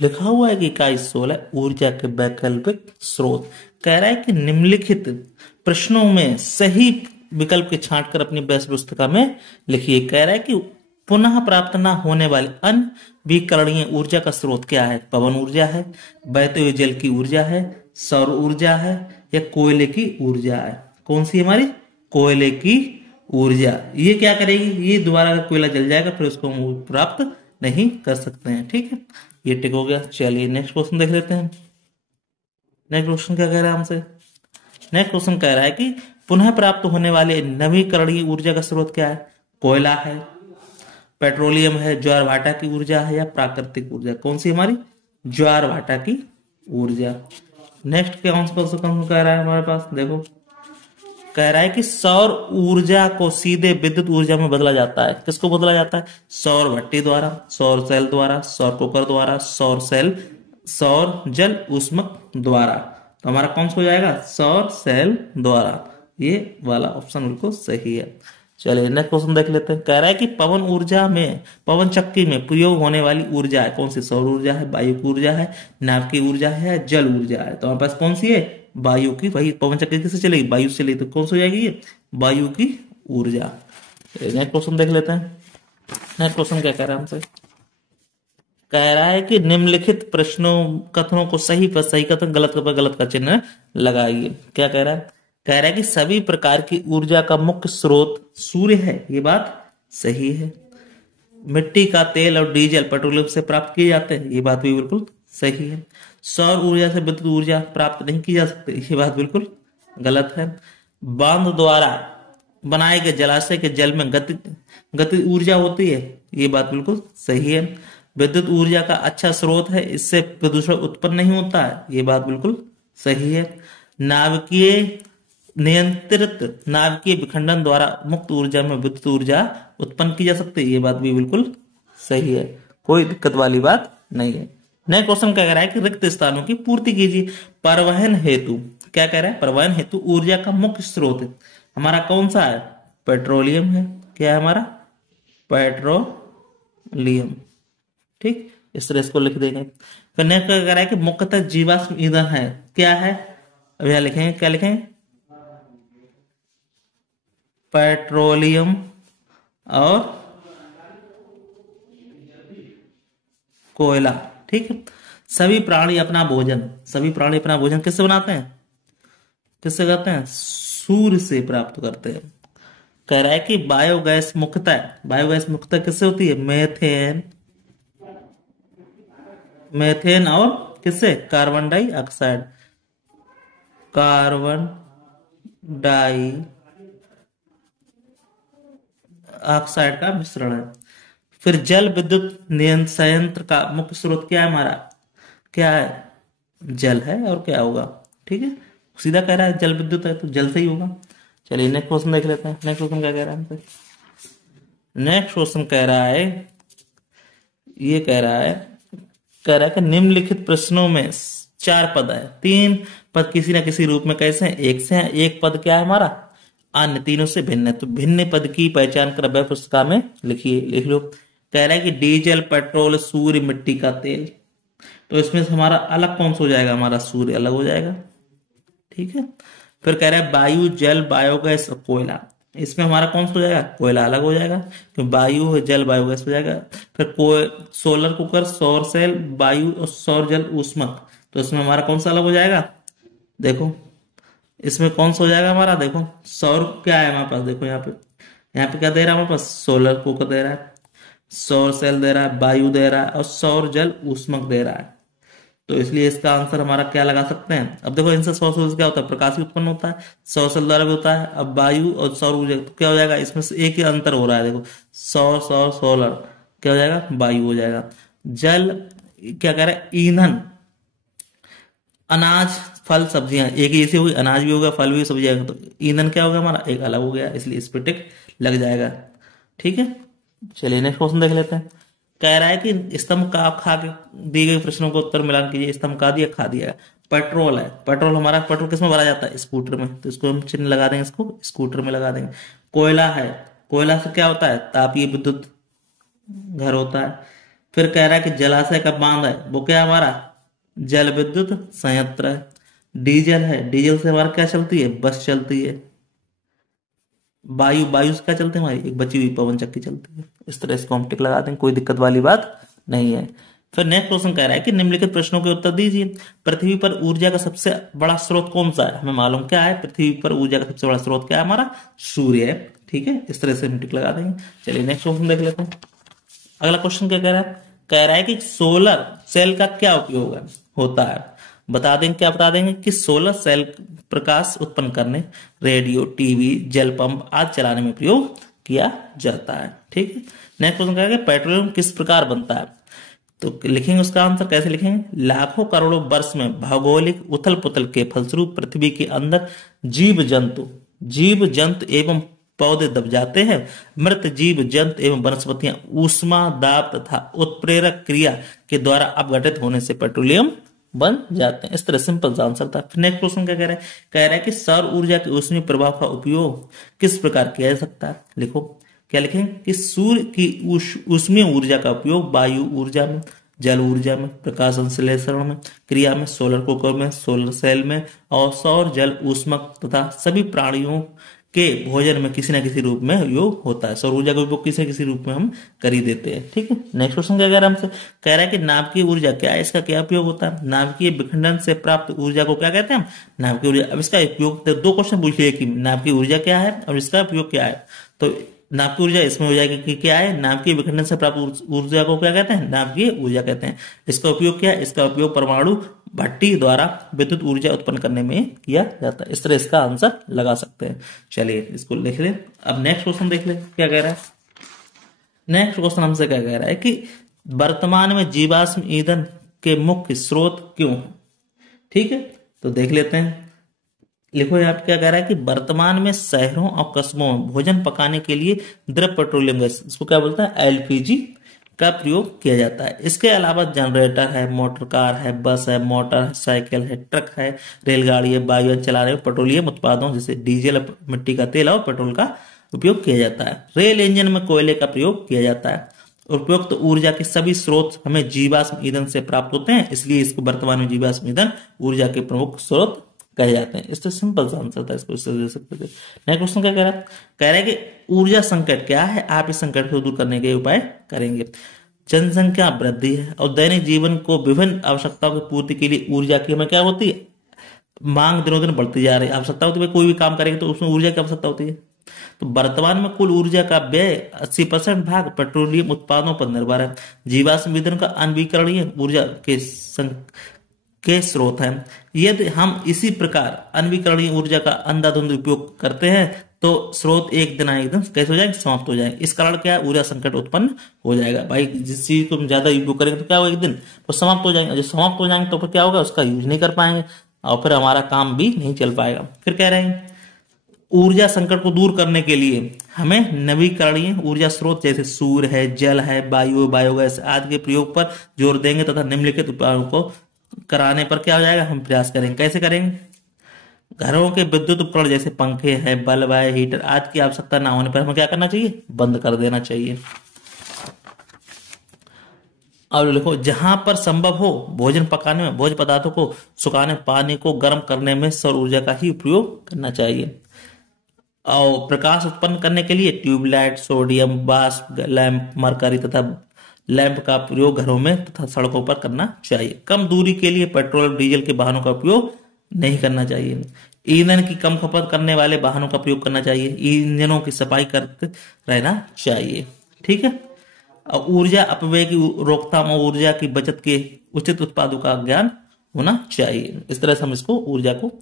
लिखा हुआ है कि इकाई 16 ऊर्जा के वैकल्पिक स्रोत। कह रहा है कि निम्नलिखित प्रश्नों में सही विकल्प के छांट कर अपनी बहस पुस्तिका में लिखिए। कह रहा है कि पुनः प्राप्त न होने वाली अनवीकरणीय ऊर्जा का स्रोत क्या है? पवन ऊर्जा है, बहते हुए जल की ऊर्जा है, सौर ऊर्जा है, या कोयले की ऊर्जा है? कौन सी हमारी? कोयले की ऊर्जा। ये क्या करेगी? ये दोबारा अगर कोयला जल जाएगा फिर उसको हम प्राप्त नहीं कर सकते हैं। ठीक है, ये टिक हो गया। चलिए नेक्स्ट क्वेश्चन देख लेते हैं। नेक्स्ट क्वेश्चन क्या कह रहा है हमसे? नेक्स्ट क्वेश्चन कह रहा है कि पुनः प्राप्त होने वाले नवीकरणीय ऊर्जा का स्रोत क्या है? कोयला है, पेट्रोलियम है, ज्वार भाटा की ऊर्जा है, या प्राकृतिक ऊर्जा? कौन सी हमारी? ज्वार भाटा की ऊर्जा। नेक्स्ट क्या कौन कह रहा है हमारे पास? देखो, कह रहा है कि सौर ऊर्जा को सीधे विद्युत ऊर्जा में बदला जाता है। किसको बदला जाता है? सौर भट्टी द्वारा, सौर सेल द्वारा, सौर कुकर द्वारा, सौर जल ऊष्मक द्वारा। तो हमारा कौन सा हो जाएगा? सौर सेल द्वारा। ये वाला ऑप्शन बिल्कुल सही है। चलिए नेक्स्ट क्वेश्चन देख लेते हैं। कह रहा है कि पवन ऊर्जा में, पवन चक्की में प्रयोग होने वाली ऊर्जा है कौन सी? सौर ऊर्जा है, वायु की ऊर्जा है, नाभिकीय ऊर्जा है, जल ऊर्जा है? तो हमारे पास कौन सी है? वायु की। वही पवन चक्की किससे चलेगी? वायु से चलेगी। तो कौन सी हो जाएगी ये? वायु की ऊर्जा। नेक्स्ट क्वेश्चन देख लेते हैं। नेक्स्ट क्वेश्चन क्या कह रहा है हमसे? कह रहा है कि निम्नलिखित प्रश्नों कथनों को सही पर सही कथन, गलत पर गलत का चिन्ह लगाइए। क्या कह रहा है? कह रहा है कि सभी प्रकार की ऊर्जा का मुख्य स्रोत सूर्य है। ये बात सही है। मिट्टी का तेल और डीजल पेट्रोलियम से प्राप्त किए जाते हैं। ये बात भी बिल्कुल सही है। सौर ऊर्जा से विद्युत ऊर्जा प्राप्त नहीं की जा सकती। ये बात बिल्कुल गलत है। बांध द्वारा बनाए गए जलाशय के जल में गति ऊर्जा होती है। ये बात बिल्कुल सही है। विद्युत ऊर्जा का अच्छा स्रोत है, इससे प्रदूषण उत्पन्न नहीं होता है। ये बात बिल्कुल सही है। नाभिकीय नियंत्रित नाभिकीय विखंडन द्वारा मुक्त ऊर्जा में विद्युत ऊर्जा उत्पन्न की जा सकती है। ये बात भी बिल्कुल सही है, कोई दिक्कत वाली बात नहीं है। नेक्स्ट क्वेश्चन क्या कह रहा है कि रिक्त स्थानों की पूर्ति कीजिए। परिवहन हेतु, क्या कह रहा है? परिवहन हेतु ऊर्जा का मुख्य स्रोत हमारा कौन सा है? पेट्रोलियम है। क्या है हमारा? पेट्रोलियम। ठीक, इस तरह इसको लिख देंगे। फिर नेक्स्ट क्या कह रहा है कि मुख्यतः जीवाश्म ईंधन है। क्या है? अब यहां लिखेंगे, क्या लिखेंगे? पेट्रोलियम और कोयला। ठीक है। सभी प्राणी अपना भोजन किससे बनाते हैं? किससे करते हैं? सूर्य से प्राप्त करते हैं। कह रहा है कि बायोगैस मुख्यतः किससे होती है? मेथेन और किससे? कार्बन डाइऑक्साइड का मिश्रण है। फिर जल विद्युत संयंत्र का मुख्य स्रोत क्या है हमारा? क्या है? जल है। और क्या होगा? ठीक है, सीधा कह रहा है जल विद्युत है तो जल से ही होगा। चलिए नेक्स्ट क्वेश्चन देख लेते हैं। नेक्स्ट क्वेश्चन क्या कह रहा है हमसे? नेक्स्ट क्वेश्चन कह रहा है, ये कह रहा है कि निम्नलिखित प्रश्नों में 4 पद है, 3 पद किसी न किसी रूप में कैसे हैं? एक से है। एक पद क्या है हमारा? अन्य, तीनों से भिन्न है। तो भिन्न पद की पहचान कर वह पुस्तिका में लिखिए। लिख लो। कह रहा है कि डीजल, पेट्रोल, सूर्य, मिट्टी का तेल। तो इसमें से हमारा अलग कौन सा हो जाएगा? हमारा सूर्य अलग हो जाएगा। ठीक है। फिर कह रहा है वायु, जल, बायोगैस और कोयला। इसमें हमारा कौन सा हो जाएगा? कोयला अलग हो जाएगा, क्योंकि वायु, जल, बायोगैस हो जाएगा। फिर सोलर कुकर, सौर सेल, वायु और सौर जल ऊष्मक। तो इसमें हमारा कौन सा अलग हो जाएगा? देखो इसमें कौन सा हो जाएगा हमारा? देखो सौर क्या है हमारे पास? देखो यहाँ पे क्या दे रहा है हमारे पास? सोलर कुकर दे रहा है, सौर सेल दे रहा है, वायु दे रहा है और सौर जल ऊष्मक दे रहा है। तो इसलिए इसका आंसर हमारा क्या लगा सकते हैं? अब देखो इनसे सौर सूर्य क्या होता है? प्रकाश ही उत्पन्न होता है, सौर सेल द्वारा भी होता है। अब वायु और सौर ऊर्जा तो क्या हो जाएगा? इसमें से एक ही अंतर हो रहा है। देखो सौर सौर सोलर क्या हो जाएगा? वायु हो जाएगा। जल क्या कह रहा है? ईंधन, अनाज, फल, सब्जियां, एक ही ऐसी होगी, अनाज भी होगा, फल भी, सब्जियां। तो ईंधन क्या होगा हमारा? एक अलग हो गया, इसलिए इस पे टिक लग जाएगा। ठीक है। चलिए नेक्स्ट क्वेश्चन देख लेते हैं। कह रहा है कि स्तंभ का खा के दी गई प्रश्नों को उत्तर मिलान कीजिए। स्तंभ का दिया, खा दिया। पेट्रोल है। पेट्रोल किस में भरा जाता है? स्कूटर में। तो इसको हम चिन्ह लगा देंगे, इसको स्कूटर में लगा देंगे। कोयला है। कोयला से क्या होता है? तापीय विद्युत घर होता है। फिर कह रहा है कि जलाशय का बांध है वो क्या हमारा जल विद्युत संयंत्र है। डीजल है, डीजल से हमारा क्या चलती है, बस चलती है। वायु, वायु से क्या चलती है, हमारी एक बची हुई पवन चक्की चलती है। इस तरह इसको हम टिक लगा देंगे, कोई दिक्कत वाली बात नहीं है। फिर नेक्स्ट क्वेश्चन कह रहा है कि निम्नलिखित प्रश्नों के उत्तर दीजिए। पृथ्वी पर ऊर्जा का सबसे बड़ा स्रोत कौन सा है, हमें मालूम क्या है, पृथ्वी पर ऊर्जा का सबसे बड़ा स्रोत क्या है, हमारा सूर्य है। ठीक है, इस तरह से हम टिक लगा देंगे। चलिए नेक्स्ट क्वेश्चन देख लेते हैं। अगला क्वेश्चन क्या कह रहा है, कह रहा है कि सोलर सेल का क्या उपयोग है होता है। बता देंगे, क्या बता देंगे कि सोलर सेल प्रकाश उत्पन्न करने, रेडियो, टीवी, जल पंप आदि चलाने में प्रयोग किया जाता है। ठीक है, नेक्स्ट क्वेश्चन कह रहा है कि पेट्रोलियम किस प्रकार बनता है। तो लिखेंगे उसका आंसर, कैसे लिखेंगे, लाखों करोड़ों वर्ष में भौगोलिक उथल पुथल के फलस्वरूप पृथ्वी के अंदर जीव जंतु एवं पौधे दब जाते हैं। मृत जीव जंतु एवं वनस्पतियां ऊष्मा दाब तथा उत्प्रेरक क्रिया के द्वारा अपघटित होने से पेट्रोलियम बन जाते हैं। इस तरह सिंपल सा आंसर था। फिर नेक्स्ट क्वेश्चन क्या कह रहा है, कह रहा है कि सौर ऊर्जा के ऊष्मीय प्रभाव का उपयोग किस प्रकार किया जा सकता है। लिखो, क्या लिखेंगे कि सूर्य की ऊष्मीय ऊर्जा का उपयोग वायु ऊर्जा में, जल ऊर्जा में, प्रकाश संश्लेषण में, क्रिया में, सोलर कुकर में, सोलर सेल में और सौर जल ऊष्मक तथा सभी प्राणियों के भोजन में किसी न किसी रूप में उपयोग होता है। सौर ऊर्जा का उपयोग किसी न किसी रूप में हम कर ही देते हैं। ठीक है, नेक्स्ट क्वेश्चन क्या कह रहा है हमसे, कह रहा है कि नाभिकीय ऊर्जा क्या है, इसका क्या उपयोग होता है। नाभिकीय विखंडन से प्राप्त ऊर्जा को क्या कहते हैं हम, नाभिकीय ऊर्जा। अब इसका उपयोग, दो क्वेश्चन पूछ लिए कि नाभिकीय ऊर्जा क्या है और इसका उपयोग क्या है। तो नाभिकीय ऊर्जा इसमें हो जाएगी कि क्या है, नाभिकीय विखंडन से प्राप्त ऊर्जा को क्या कहते हैं, नाभिकीय ऊर्जा कहते हैं। इसका उपयोग क्या है, इसका उपयोग परमाणु भट्टी द्वारा विद्युत ऊर्जा उत्पन्न करने में किया जाता है। इस तरह इसका आंसर लगा सकते हैं। चलिए इसको लिख लें। अब नेक्स्ट क्वेश्चन देख लें क्या कह रहा है। नेक्स्ट क्वेश्चन हमसे क्या कह रहा है कि वर्तमान में जीवाश्म ईंधन के मुख्य स्रोत क्यों है। ठीक है, तो देख लेते हैं। लिखो यहाँ पे क्या कह रहा है कि वर्तमान में शहरों और कस्बों में भोजन पकाने के लिए द्रव पेट्रोलियम गैस, इसको क्या बोलता है, एलपीजी का प्रयोग किया जाता है। इसके अलावा जनरेटर है, मोटर कार है, बस है, मोटर है, साइकिल है, ट्रक है, रेलगाड़ी है, वायु चलाने में पेट्रोलियम उत्पादों जैसे डीजल, मिट्टी का तेल और पेट्रोल का उपयोग किया जाता है। रेल इंजन में कोयले का प्रयोग किया जाता है। उपयुक्त तो ऊर्जा के सभी स्रोत हमें जीवाश्म ईंधन से प्राप्त होते हैं, इसलिए इसको वर्तमान में जीवाश्म ईंधन ऊर्जा के प्रमुख स्रोत कहे जाते हैं। इससे सिंपल सा आंसर था, इसको इससे दे सकते थे। नेक्स्ट क्वेश्चन क्या कह रहा है, कह रहा है कि ऊर्जा संकट क्या है, आप इस संकट को दूर करने के उपाय करेंगे। जनसंख्या वृद्धि है और दैनिक जीवन को विभिन्न आवश्यकताओं की पूर्ति के लिए ऊर्जा की हमें क्या होती है, मांग दिनों दिन बढ़ती जा रही है। आवश्यकता होती है, कोई भी काम करेंगे तो उसमें ऊर्जा की आवश्यकता होती है। तो वर्तमान में कुल ऊर्जा का व्यय 80% भाग पेट्रोलियम उत्पादों पर निर्भर है। जीवाश्म ईंधन का अनवीकरणीय ऊर्जा के स्रोत हैं। यदि हम इसी प्रकार अनवीकरणीय ऊर्जा का अंधाधुंध उपयोग करते हैं तो स्रोत एक दिन एकदम कैसे हो जाएंगे, समाप्त हो जाएंगे। इस कारण क्या है, ऊर्जा संकट उत्पन्न हो जाएगा। भाई जिस चीज को हम ज्यादा उपयोग करेंगे तो क्या होगा, एक दिन वो समाप्त हो जाएंगे। जब समाप्त हो जाएंगे तो फिर क्या होगा, उसका यूज नहीं कर पाएंगे और फिर हमारा काम भी नहीं चल पाएगा। फिर कह रहे हैं ऊर्जा संकट को दूर करने के लिए हमें नवीकरणीय ऊर्जा स्रोत जैसे सूर्य है, जल है, वायु, बायोगैस आदि के प्रयोग पर जोर देंगे तथा निम्नलिखित उपायों को कराने पर क्या हो जाएगा, हम प्रयास करेंगे। कैसे करेंगे, घरों के विद्युत उपकरण जैसे पंखे हैं, बल्ब है, हीटर आदि की आवश्यकता ना होने पर हमें क्या करना चाहिए, बंद कर देना चाहिए। अब लिखो, जहां पर संभव हो भोजन पकाने में, भोज्य पदार्थों को सुखाने, पानी को गर्म करने में सौर ऊर्जा का ही उपयोग करना चाहिए। और प्रकाश उत्पन्न करने के लिए ट्यूबलाइट, सोडियम वाष्प लैंप, मरकरी तथा लैंप का प्रयोग घरों में तथा सड़कों पर करना चाहिए। कम दूरी के लिए पेट्रोल डीजल के वाहनों का उपयोग नहीं करना चाहिए। ईंधन की कम खपत करने वाले वाहनों का प्रयोग करना चाहिए। इंजनों की सफाई करते रहना चाहिए। ठीक है, और ऊर्जा अपव्यय की रोकथाम और ऊर्जा की बचत के उचित उत्पादों का ज्ञान होना चाहिए। इस तरह से हम इसको ऊर्जा को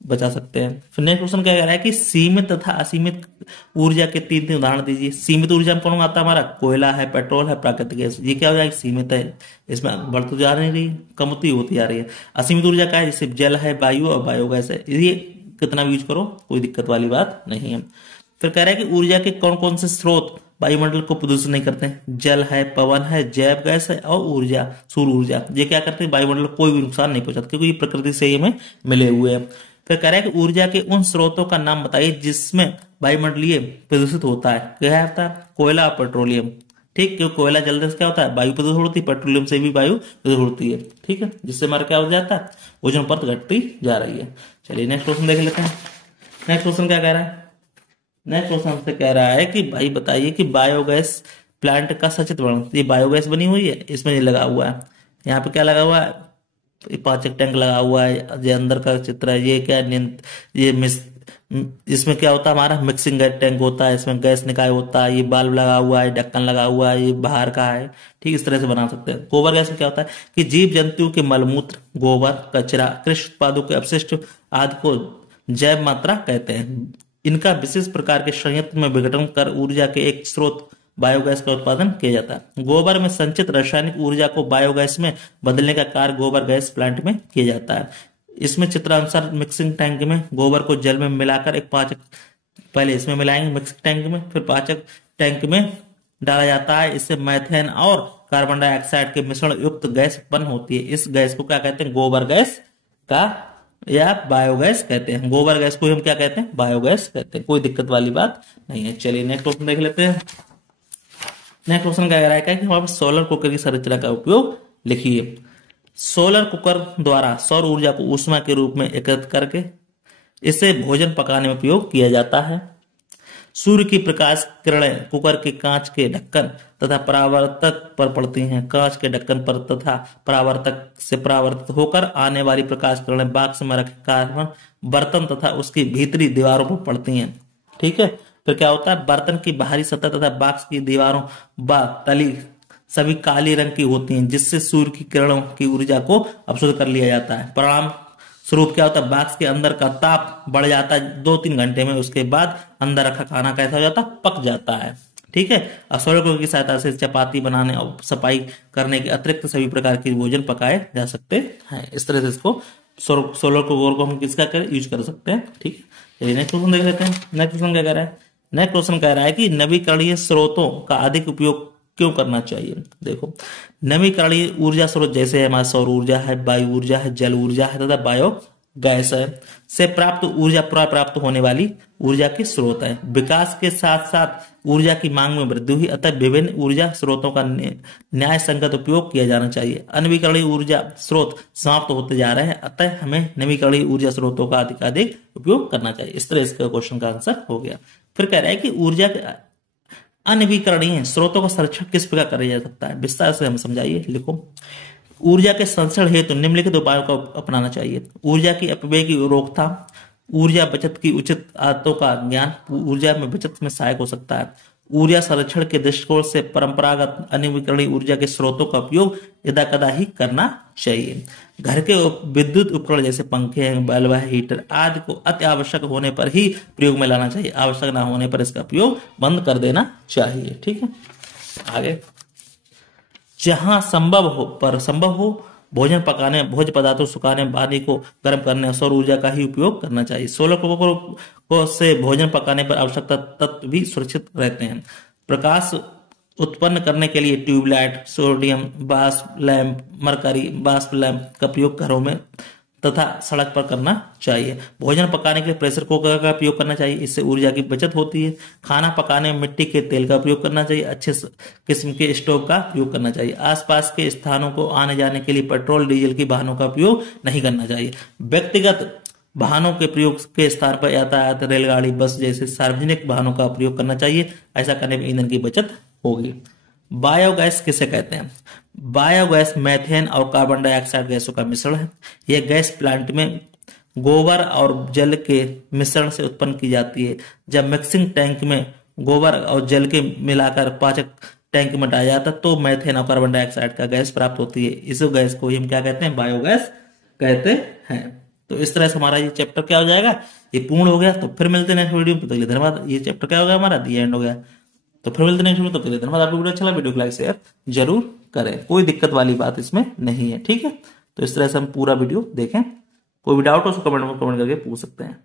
बचा सकते हैं। फिर नेक्स्ट क्वेश्चन क्या कह रहा है कि सीमित तथा असीमित ऊर्जा के तीन तीन उदाहरण दीजिए। सीमित ऊर्जा में कौन आता है, हमारा कोयला है, पेट्रोल है, प्राकृतिक गैस। ये क्या हो जाएगा, सीमित है, इसमें बढ़ तो जा नहीं रही, कमती होती जा रही है। असीमित ऊर्जा का है, जैसे जल है, वायु और बायोगैस है। ये कितना भी यूज करो कोई दिक्कत वाली बात नहीं है। फिर कह रहा है कि ऊर्जा के कौन कौन से स्रोत वायुमंडल को प्रदूषित नहीं करते हैं। जल है, पवन है, जैव गैस है और ऊर्जा, सूर्य ऊर्जा। ये क्या करते हैं, वायुमंडल को कोई भी नुकसान नहीं पहुंचाते क्योंकि ये प्रकृति से ही हमें मिले हुए हैं। फिर कह रहा है कि ऊर्जा के उन स्रोतों का नाम बताइए जिसमें वायुमंडलीय प्रदूषित होता है। क्या होता है, कोयला और पेट्रोलियम। ठीक, क्योंकि कोयला जलने से क्या होता है, वायु प्रदूषण होती है, पेट्रोलियम से भी वायु प्रदूषण होती है। ठीक है, जिससे हमारा क्या हो जाता है, ओजोन परत घटती जा रही है। चलिए नेक्स्ट क्वेश्चन देख लेते हैं। नेक्स्ट क्वेश्चन क्या कह रहा है, नेक्स्ट क्वेश्चन हमसे कह रहा है कि भाई बताइए कि बायोगैस प्लांट का सचित्र वर्णन। ये बायोगैस बनी हुई है, इसमें ये लगा हुआ है, यहाँ पे क्या लगा हुआ है, पाचक टैंक लगा हुआ है, ये अंदर का चित्र है, ये क्या ये इसमें क्या होता है, हमारा मिक्सिंग गैस टैंक होता है, इसमें गैस निकाय होता है, ये बाल्ब लगा हुआ है, ढक्कन लगा हुआ है, ये बाहर का है। ठीक, इस तरह से बना सकते हैं। गोबर गैस में क्या होता है कि जीव जंतुओं के मलमूत्र, गोबर, कचरा, कृषि उत्पादों के अपशिष्ट आदि को जैव मात्रा कहते हैं। इनका विशेष प्रकार के संयंत्र में विघटन कर ऊर्जा के एक स्रोत बायोगैस का उत्पादन किया जाता है। गोबर में संचित रासायनिक ऊर्जा को बायोगैस में बदलने का कार्य गोबर गैस प्लांट में किया जाता है। इसमें चित्रानुसार मिक्सिंग टैंक में गोबर को जल में मिलाकर एक पाचक, पहले इसमें मिलाएंगे मिक्सिंग टैंक में, फिर पाचक टैंक में डाला जाता है। इससे मैथेन और कार्बन डाइऑक्साइड के मिश्रण युक्त गैस उत्पन्न होती है। इस गैस को क्या कहते हैं, गोबर गैस का या बायोगैस कहते हैं। गोबर गैस को हम क्या कहते हैं, बायोगैस कहते हैं। कोई दिक्कत वाली बात नहीं है। चलिए नेक्स्ट क्वेश्चन देख लेते हैं। नेक्स्ट क्वेश्चन क्या कह रहा है कि वहां पर सोलर कुकर की संरचना का उपयोग लिखिए। सोलर कुकर द्वारा सौर ऊर्जा को ऊष्मा के रूप में एकत्रित करके इसे भोजन पकाने में उपयोग किया जाता है। सूर्य की प्रकाश किरणें कुकर के कांच के ढक्कन तथा परावर्तक पर पड़ती हैं। कांच के ढक्कन पर तथा परावर्तक से परावर्तित होकर आने वाली प्रकाश किरणें बाक्स में रखे कार्बन बर्तन तथा उसकी भीतरी दीवारों पर पड़ती हैं। ठीक है, फिर क्या होता है, बर्तन की बाहरी सतह तथा बाक्स की दीवारों व तली सभी काली रंग की होती हैं, जिससे सूर्य की किरणों की ऊर्जा को अवशोषित कर लिया जाता है। परिणाम स्वरूप क्या होता है, बाक्स के अंदर का ताप बढ़ जाता है 2-3 घंटे में। उसके बाद अंदर रखा खाना कैसा हो जाता है, पक जाता है। ठीक है, और सोलर कुकर की सहायता से चपाती बनाने और सफाई करने के अतिरिक्त सभी प्रकार के भोजन पकाए जा सकते हैं। इस तरह से इसको सोलर कुकर को हम किसका यूज कर सकते हैं। ठीक है, चलिए नेक्स्ट क्वेश्चन देख लेते हैं। नेक्स्ट क्वेश्चन क्या कह रहा है, नेक्स्ट क्वेश्चन कह रहा है कि नवीकरणीय स्रोतों का अधिक उपयोग क्यों करना चाहिए। देखो, नवीकरणीय ऊर्जा स्रोत जैसे हमारा सौर ऊर्जा है, वायु ऊर्जा है, जल ऊर्जा है तथा बायो गैस है से प्राप्त ऊर्जा प्राप्त होने वाली ऊर्जा के स्रोत है। विकास के साथ साथ ऊर्जा की मांग में वृद्धि हुई, अतः विभिन्न ऊर्जा स्रोतों का न्याय संगत उपयोग किया जाना चाहिए। अनवीकरणीय ऊर्जा स्रोत समाप्त होते जा रहे हैं, अतः हमें नवीकरणीय ऊर्जा स्रोतों का अधिक उपयोग करना चाहिए। इस तरह इसका क्वेश्चन का आंसर हो गया। फिर कह रहा है कि ऊर्जा के अनवीकरणीय स्रोतों का संरक्षण किस प्रकार किया जा सकता है, विस्तार से हम समझाइए। लिखो, ऊर्जा के संरक्षण हेतु निम्नलिखित उपायों का अपनाना चाहिए। ऊर्जा की अपव्यय की रोकथाम, ऊर्जा बचत की उचित आदतों का ज्ञान ऊर्जा में बचत में सहायक हो सकता है। ऊर्जा संरक्षण के दृष्टिकोण से परंपरागत अनवीकरणीय ऊर्जा के स्रोतों का उपयोग यदा कदा ही करना चाहिए। घर के विद्युत उपकरण जैसे पंखे, बल्ब, हीटर आदि को अति आवश्यक होने पर ही प्रयोग में लाना चाहिए। आवश्यक ना होने पर इसका उपयोग बंद कर देना चाहिए। ठीक है, आगे, जहां संभव हो भोजन पकाने, भोज्य पदार्थों सुखाने, पानी को गर्म करने सौर ऊर्जा का ही उपयोग करना चाहिए। सोलर कुकर को से भोजन पकाने पर आवश्यक तत्व भी सुरक्षित रहते हैं। प्रकाश उत्पन्न करने के लिए ट्यूबलाइट, सोडियम वाष्प लैंप, मरकरी वाष्प लैंप का उपयोग घरों में तथा सड़क पर करना चाहिए। भोजन पकाने के लिए प्रेशर कुकर का उपयोग करना चाहिए, इससे ऊर्जा की बचत होती है। खाना पकाने में मिट्टी के तेल का उपयोग करना चाहिए। अच्छे किस्म के स्टोव का उपयोग करना चाहिए। आसपास के स्थानों को आने जाने के लिए पेट्रोल डीजल की वाहनों का उपयोग नहीं करना चाहिए। व्यक्तिगत वाहनों के प्रयोग के स्थान पर यातायात, रेलगाड़ी, बस जैसे सार्वजनिक वाहनों का प्रयोग करना चाहिए। ऐसा करने में ईंधन की बचत होगी। बायोगैस किसे कहते हैं? बायोगैस मैथेन और कार्बन डाइऑक्साइड गैसों का मिश्रण है। यह गैस प्लांट में गोबर और जल के मिश्रण से उत्पन्न की जाती है। जब मिक्सिंग टैंक में गोबर और जल के मिलाकर पाचक टैंक में डाला जाता है तो मैथेन और कार्बन डाइऑक्साइड का गैस प्राप्त होती है। इस गैस को हम क्या कहते हैं? बायोगैस कहते हैं। तो इस तरह से हमारा ये चैप्टर क्या हो जाएगा, ये पूर्ण हो गया। तो फिर मिलते हैं नेक्स्ट वीडियो में, तो धन्यवाद। ये चैप्टर क्या हो गया हमारा, दी एंड हो गया। तो फिर मिलते हैं नेक्स्ट वीडियो, तो धन्यवाद। आपको वीडियो अच्छा लगा, वीडियो को लाइक शेयर जरूर करें। कोई दिक्कत वाली बात इसमें नहीं है, ठीक है। तो इस तरह से हम पूरा वीडियो देखें। कोई भी डाउट हो तो कमेंट करके पूछ सकते हैं।